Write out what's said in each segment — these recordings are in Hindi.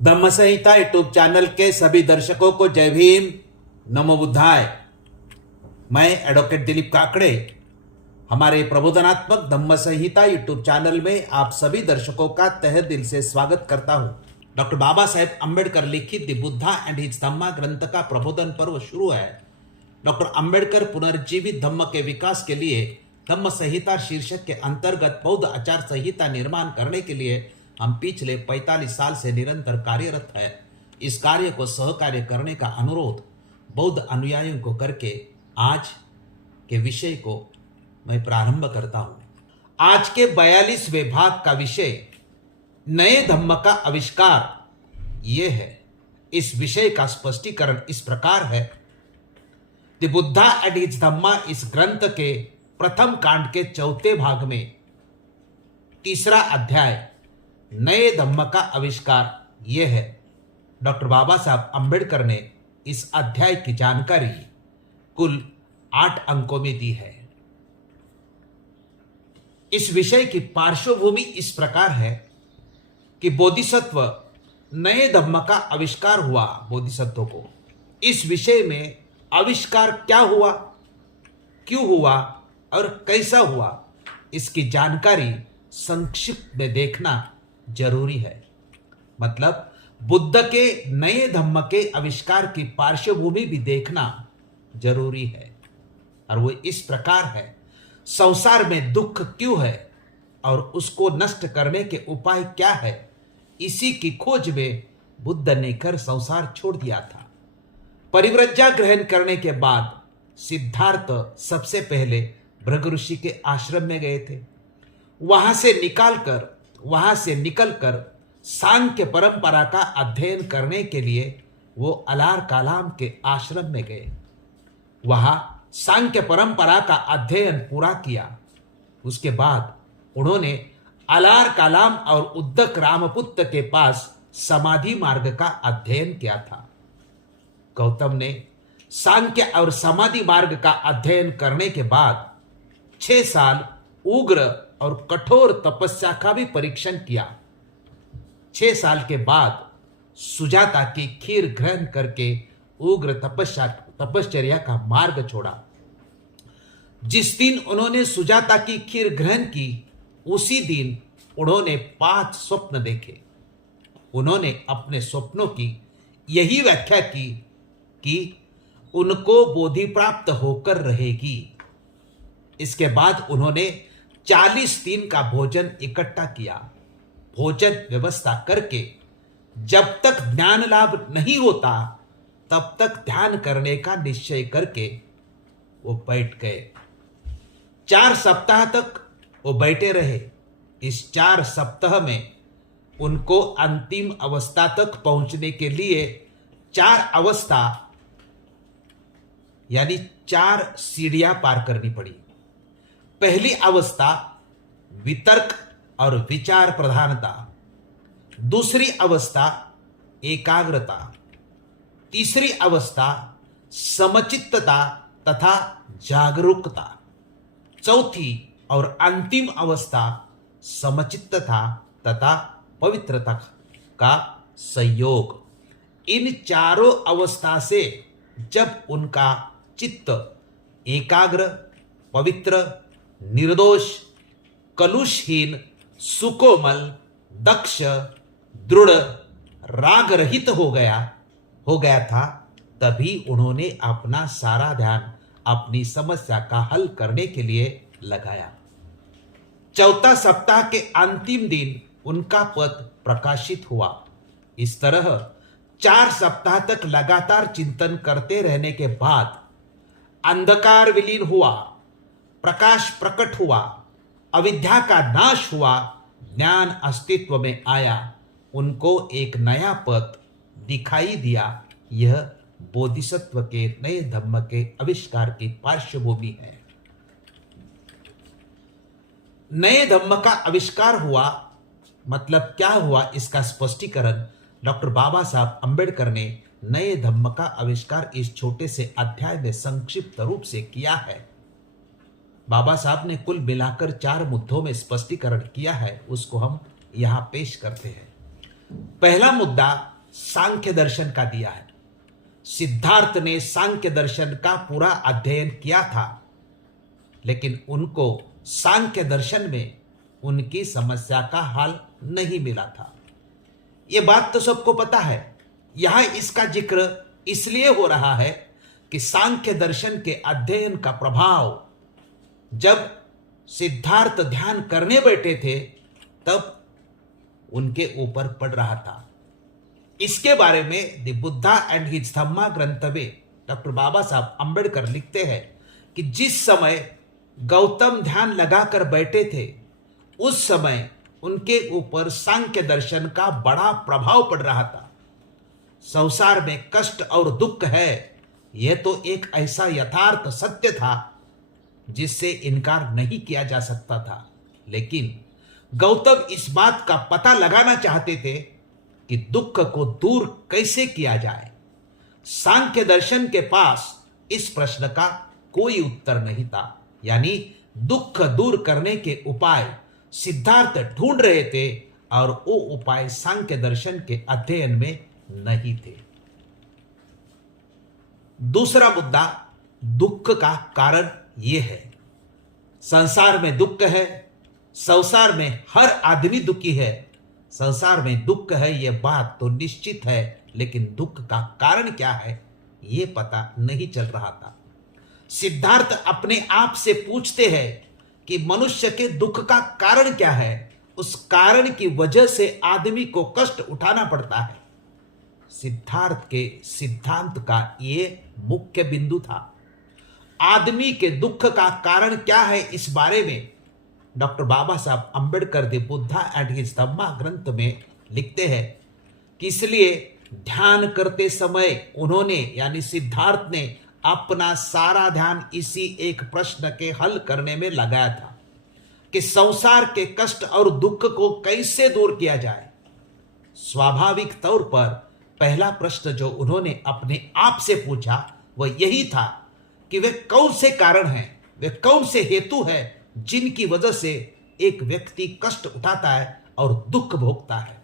धम्म संहिता यूट्यूब चैनल के सभी दर्शकों को जय भीम, नमो बुद्धाय। मैं एडवोकेट दिलीप काकड़े हमारे प्रबोधनात्मक धम्म संहिता यूट्यूब चैनल में आप सभी दर्शकों का तहे दिल से स्वागत करता हूं। डॉक्टर बाबा साहेब अम्बेडकर लिखित the Buddha and his Dhamma ग्रंथ का प्रबोधन पर्व शुरू है। डॉक्टर अम्बेडकर पुनर्जीवित धम्म के विकास के लिए धम्म संहिता शीर्षक के अंतर्गत बौद्ध आचार संहिता निर्माण करने के लिए हम पिछले 45 साल से निरंतर कार्यरत है। इस कार्य को सहकार्य करने का अनुरोध बौद्ध अनुयायियों को करके आज के विषय को मैं प्रारंभ करता हूं। आज के 42वें भाग का विषय नए धम्म का आविष्कार ये है। इस विषय का स्पष्टीकरण इस प्रकार है। द बुद्धा एंड हिज धम्मा इस ग्रंथ के प्रथम कांड के चौथे भाग में तीसरा अध्याय नए धम्म का आविष्कार यह है। डॉक्टर बाबा साहब अम्बेडकर ने इस अध्याय की जानकारी कुल 8 अंकों में दी है। इस विषय की पार्श्वभूमि इस प्रकार है कि बोधिसत्व नए धम्म का आविष्कार हुआ। बोधिसत्व को इस विषय में आविष्कार क्या हुआ, क्यों हुआ और कैसा हुआ, इसकी जानकारी संक्षिप्त में देखना जरूरी है। मतलब बुद्ध के नए धम्म के आविष्कार की पार्श्वभूमि भी देखना जरूरी है। और वो इस प्रकार है, संसार में दुख क्यों है और उसको नष्ट करने के उपाय क्या है, इसी की खोज में बुद्ध ने कर संसार छोड़ दिया था। परिव्रज्या ग्रहण करने के बाद सिद्धार्थ सबसे पहले भृगु ऋषि के आश्रम में गए थे। वहां से निकलकर सांख्य परंपरा का अध्ययन करने के लिए वो अलार कालाम के आश्रम में गए। वहां सांख्य परंपरा का अध्ययन पूरा किया। उसके बाद उन्होंने अलार कालाम और उद्दक रामपुत्र के पास समाधि मार्ग का अध्ययन किया था। गौतम ने सांख्य और समाधि मार्ग का अध्ययन करने के बाद 6 साल उग्र और कठोर तपस्या का भी परीक्षण किया। 6 साल के बाद सुजाता की खीर ग्रहण करके उग्र तपश्चर्या का मार्ग छोड़ा। जिस दिन उन्होंने सुजाता की खीर ग्रहण की, उसी दिन उन्होंने 5 स्वप्न देखे। उन्होंने अपने स्वप्नों की यही व्याख्या की कि उनको बोधि प्राप्त होकर रहेगी। इसके बाद उन्होंने 40 दिन का भोजन इकट्ठा किया। भोजन व्यवस्था करके जब तक ज्ञान लाभ नहीं होता तब तक ध्यान करने का निश्चय करके वो बैठ गए। 4 सप्ताह तक वो बैठे रहे। इस 4 सप्ताह में उनको अंतिम अवस्था तक पहुंचने के लिए 4 अवस्था यानी 4 सीढ़ियां पार करनी पड़ी। पहली अवस्था वितर्क और विचार प्रधानता, दूसरी अवस्था एकाग्रता, तीसरी अवस्था समचित्तता तथा जागरूकता, चौथी और अंतिम अवस्था समचित्तता तथा पवित्रता का संयोग। इन चारों अवस्था से जब उनका चित्त एकाग्र, पवित्र, निर्दोष, कलुषहीन, सुकोमल, दक्ष, दृढ़, राग रहित हो गया था, तभी उन्होंने अपना सारा ध्यान अपनी समस्या का हल करने के लिए लगाया। 4था सप्ताह के अंतिम दिन उनका पद प्रकाशित हुआ। इस तरह 4 सप्ताह तक लगातार चिंतन करते रहने के बाद अंधकार विलीन हुआ, प्रकाश प्रकट हुआ, अविद्या का नाश हुआ, ज्ञान अस्तित्व में आया। उनको एक नया पथ दिखाई दिया। यह बोधिसत्व के नए धम्म के आविष्कार की पार्श्वभूमि है। नए धम्म का आविष्कार हुआ मतलब क्या हुआ, इसका स्पष्टीकरण डॉक्टर बाबा साहब अम्बेडकर ने नए धम्म का आविष्कार इस छोटे से अध्याय में संक्षिप्त रूप से किया है। बाबा साहब ने कुल मिलाकर 4 मुद्दों में स्पष्टीकरण किया है, उसको हम यहां पेश करते हैं। पहला मुद्दा सांख्य दर्शन का दिया है। सिद्धार्थ ने सांख्य दर्शन का पूरा अध्ययन किया था, लेकिन उनको सांख्य दर्शन में उनकी समस्या का हल नहीं मिला था। यह बात तो सबको पता है। यहां इसका जिक्र इसलिए हो रहा है कि सांख्य दर्शन के अध्ययन का प्रभाव जब सिद्धार्थ ध्यान करने बैठे थे तब उनके ऊपर पड़ रहा था। इसके बारे में the Buddha and his Dhamma ग्रंथ में डॉक्टर बाबा साहब अंबेडकर लिखते हैं कि जिस समय गौतम ध्यान लगाकर बैठे थे उस समय उनके ऊपर सांख्य दर्शन का बड़ा प्रभाव पड़ रहा था। संसार में कष्ट और दुख है, यह तो एक ऐसा यथार्थ सत्य था जिससे इनकार नहीं किया जा सकता था। लेकिन गौतम इस बात का पता लगाना चाहते थे कि दुख को दूर कैसे किया जाए। सांख्य दर्शन के पास इस प्रश्न का कोई उत्तर नहीं था, यानी दुख दूर करने के उपाय सिद्धार्थ ढूंढ रहे थे और वो उपाय सांख्य दर्शन के अध्ययन में नहीं थे। दूसरा मुद्दा दुख का कारण यह है, संसार में दुख है, संसार में हर आदमी दुखी है। संसार में दुख है यह बात तो निश्चित है, लेकिन दुख का कारण क्या है यह पता नहीं चल रहा था। सिद्धार्थ अपने आप से पूछते हैं कि मनुष्य के दुख का कारण क्या है। उस कारण की वजह से आदमी को कष्ट उठाना पड़ता है। सिद्धार्थ के सिद्धांत का यह मुख्य बिंदु था। आदमी के दुख का कारण क्या है, इस बारे में doctor Baba Saheb Ambedkar the Buddha and his Dhamma ग्रंथ में लिखते हैं कि इसलिए ध्यान करते समय उन्होंने यानी सिद्धार्थ ने अपना सारा ध्यान इसी एक प्रश्न के हल करने में लगाया था कि संसार के कष्ट और दुख को कैसे दूर किया जाए। स्वाभाविक तौर पर पहला प्रश्न जो उन्होंने अपने आप से पूछा वह यही था कि वे कौन से कारण हैं, वे कौन से हेतु हैं जिनकी वजह से एक व्यक्ति कष्ट उठाता है और दुख भोगता है।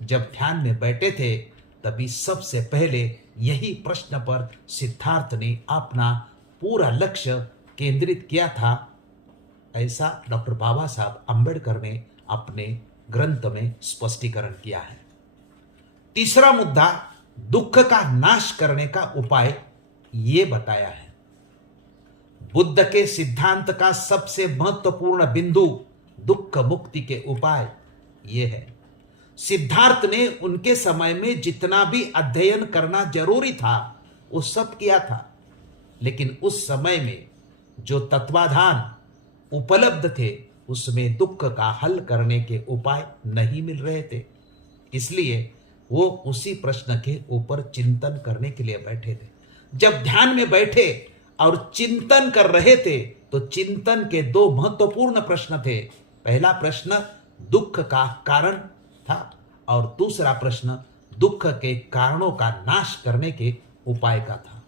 जब ध्यान में बैठे थे तभी सबसे पहले यही प्रश्न पर सिद्धार्थ ने अपना पूरा लक्ष्य केंद्रित किया था। ऐसा डॉक्टर बाबा साहब अंबेडकर ने अपने ग्रंथ में स्पष्टीकरण किया है। तीसरा मुद्दा दुख का नाश करने का उपाय ये बताया है। बुद्ध के सिद्धांत का सबसे महत्वपूर्ण बिंदु दुख मुक्ति के उपाय ये है। सिद्धार्थ ने उनके समय में जितना भी अध्ययन करना जरूरी था वो सब किया था, लेकिन उस समय में जो तत्वाधान उपलब्ध थे उसमें दुख का हल करने के उपाय नहीं मिल रहे थे। इसलिए वो उसी प्रश्न के ऊपर चिंतन करने के लिए बैठे थे। जब ध्यान में बैठे और चिंतन कर रहे थे तो चिंतन के दो महत्वपूर्ण प्रश्न थे। पहला प्रश्न दुख का कारण था और दूसरा प्रश्न दुख के कारणों का नाश करने के उपाय का था।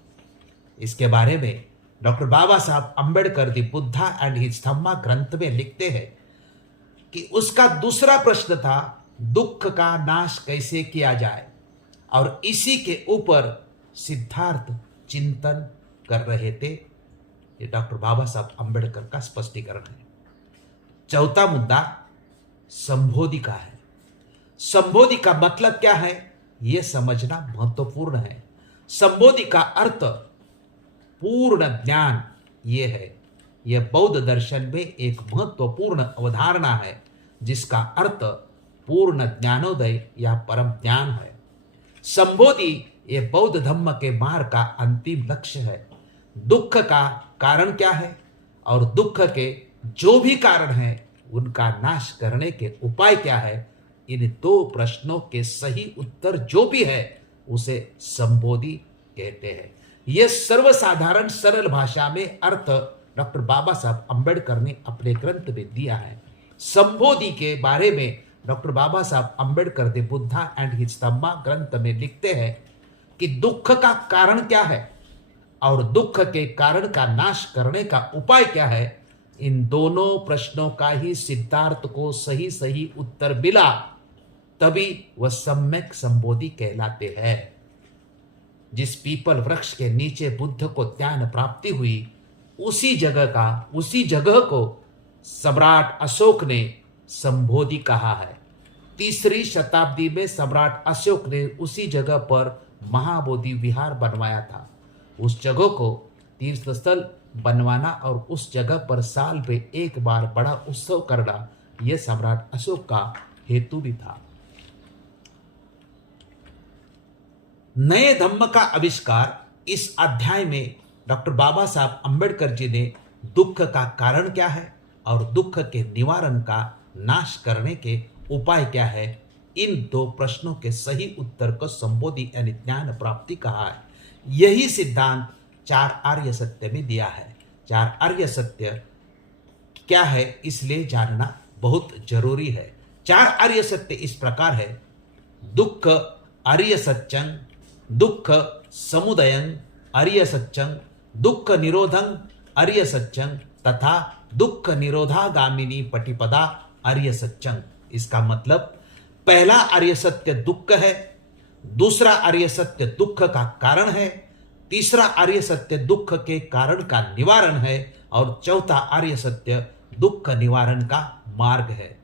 इसके बारे में doctor Baba Saheb Ambedkar the Buddha and his Dhamma ग्रंथ में लिखते हैं कि उसका दूसरा प्रश्न था दुख का नाश कैसे किया जाए, और इसी के ऊपर सिद्धार्थ चिंतन कर रहे थे। ये डॉक्टर बाबा साहब अंबेडकर का स्पष्टीकरण है। चौथा मुद्दा संबोधि का है। संबोधि का मतलब क्या है यह समझना महत्वपूर्ण है। संबोधि का अर्थ पूर्ण ज्ञान ये है। यह बौद्ध दर्शन में एक महत्वपूर्ण अवधारणा है जिसका अर्थ पूर्ण ज्ञानोदय या परम ज्ञान है। संबोधि यह बौद्ध धम्म के मार्ग का अंतिम लक्ष्य है। दुख का कारण क्या है और दुख के जो भी कारण हैं उनका नाश करने के उपाय क्या है, इन दो प्रश्नों के सही उत्तर जो भी है उसे संबोधि कहते हैं। यह सर्वसाधारण सरल भाषा में अर्थ डॉक्टर बाबा साहब अंबेडकर ने अपने ग्रंथ में दिया है। संबोधि के बारे में doctor Baba Saheb Ambedkar the Buddha and his Dhamma ग्रंथ में लिखते हैं कि दुख का कारण क्या है और दुख के कारण का नाश करने का उपाय क्या है। इन दोनों प्रश्नों का ही सिद्धार्थ को सही सही उत्तर मिला तभी वह सम्यक संबोधि कहलाते हैं। जिस पीपल वृक्ष के नीचे बुद्ध को ज्ञान प्राप्ति हुई, उसी जगह को सम्राट अशोक ने संबोधि कहा है। 3री शताब्दी में सम्राट अशोक ने उसी जगह पर महाबोधि विहार बनवाया था। उस जगह को तीर्थस्थल बनवाना और उस जगह पर साल में एक बार बड़ा उत्सव करना, यह सम्राट अशोक का हेतु भी था। नए धम्म का आविष्कार, इस अध्याय में डॉक्टर बाबा साहब अंबेडकर जी ने दुख का कारण क्या है और दुख के निवारण का नाश करने के उपाय क्या है, इन 2 प्रश्नों के सही उत्तर को संबोधि यानी ज्ञान प्राप्ति कहा है। यही सिद्धांत 4 आर्य सत्य में दिया है। 4 आर्य सत्य क्या है, इसलिए जानना बहुत जरूरी है। 4 आर्य सत्य इस प्रकार है: दुख आर्य सत्यं, दुख समुदयं आर्य सत्यं, दुख निरोधं आर्य सत्यं तथा दुख निरोधागामिनी पटिपदा आर्य सत्यं। इसका मतलब पहला आर्य सत्य दुख है, दूसरा आर्य सत्य दुख का कारण है, तीसरा आर्य सत्य दुख के कारण का निवारण है और चौथा आर्य सत्य दुख निवारण का मार्ग है।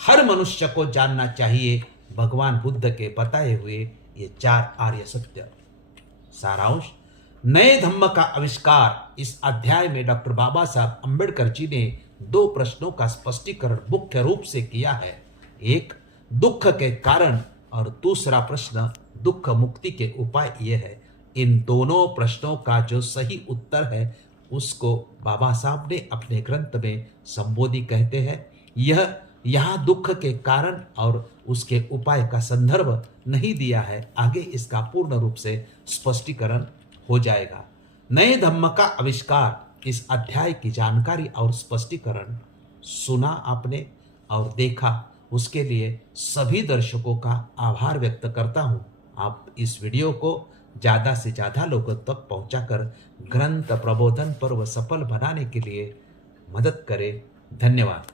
हर मनुष्य को जानना चाहिए भगवान बुद्ध के बताए हुए ये 4 आर्य सत्य। सारांश: नए धम्म का आविष्कार, इस अध्याय में डॉक्टर बाबा साहब अंबेडकर जी ने 2 प्रश्नों का स्पष्टीकरण मुख्य रूप से किया है। एक दुख के कारण और दूसरा प्रश्न दुख मुक्ति के उपाय ये है। इन दोनों प्रश्नों का जो सही उत्तर है उसको बाबा साहब ने अपने ग्रंथ में संबोधि कहते हैं। यह यहाँ दुख के कारण और उसके उपाय का संदर्भ नहीं दिया है, आगे इसका पूर्ण रूप से स्पष्टीकरण हो जाएगा। नए धम्म का आविष्कार, इस अध्याय की जानकारी और स्पष्टीकरण सुना आपने और देखा, उसके लिए सभी दर्शकों का आभार व्यक्त करता हूं। आप इस वीडियो को ज़्यादा से ज़्यादा लोगों तक पहुंचाकर ग्रंथ प्रबोधन पर्व सफल बनाने के लिए मदद करें। धन्यवाद।